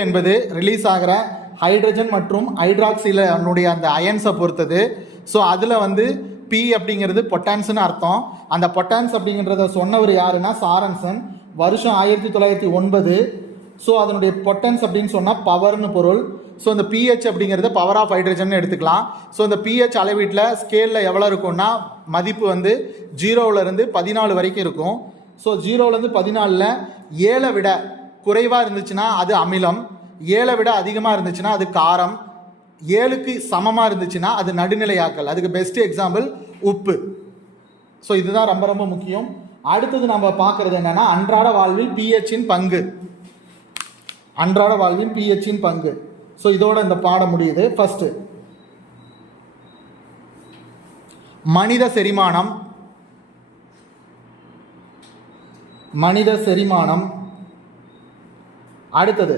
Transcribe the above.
என்பது ரிலீஸ் ஆகிற ஹைட்ரஜன் மற்றும் ஹைட்ராக்சிலுடைய அந்த அயன்ஸை பொறுத்தது. ஸோ அதில் வந்து பி அப்படிங்கிறது பொட்டான்ஸ்னு அர்த்தம். அந்த பொட்டான்ஸ் அப்படிங்கிறத சொன்னவர் யாருன்னா சாரன்சன், வருஷம் 1909. ஸோ அதனுடைய பொட்டன்ஸ் அப்படின்னு சொன்னால் பவர்னு பொருள். ஸோ இந்த பிஹெச் அப்படிங்கிறது பவர் ஆஃப் ஹைட்ரஜன் எடுத்துக்கலாம். ஸோ இந்த பிஹெச் அளவீட்டில் ஸ்கேலில் எவ்வளோ இருக்கும்னா மதிப்பு வந்து 0லேருந்து 14 வரைக்கும் இருக்கும். ஸோ 0லேருந்து 14 7 விட குறைவாக இருந்துச்சுன்னா அது அமிலம், 7 விட அதிகமாக இருந்துச்சுன்னா அது காரம், 7க்கு சமமாக இருந்துச்சுன்னா அது நடுநிலையாக்கல். அதுக்கு பெஸ்ட் எக்ஸாம்பிள் உப்பு. ஸோ இதுதான் ரொம்ப ரொம்ப முக்கியம். அடுத்தது நம்ம பார்க்கறது என்னன்னா அன்றாட வாழ்வில் பிஹெச்சின் பங்கு. அன்றாட வாழ்வில் பிஹெச்சின் பங்கு. ஸோ இதோட இந்த பாடம் முடியுது. ஃபர்ஸ்ட் மனித செரிமானம். மனித செரிமானம். அடுத்தது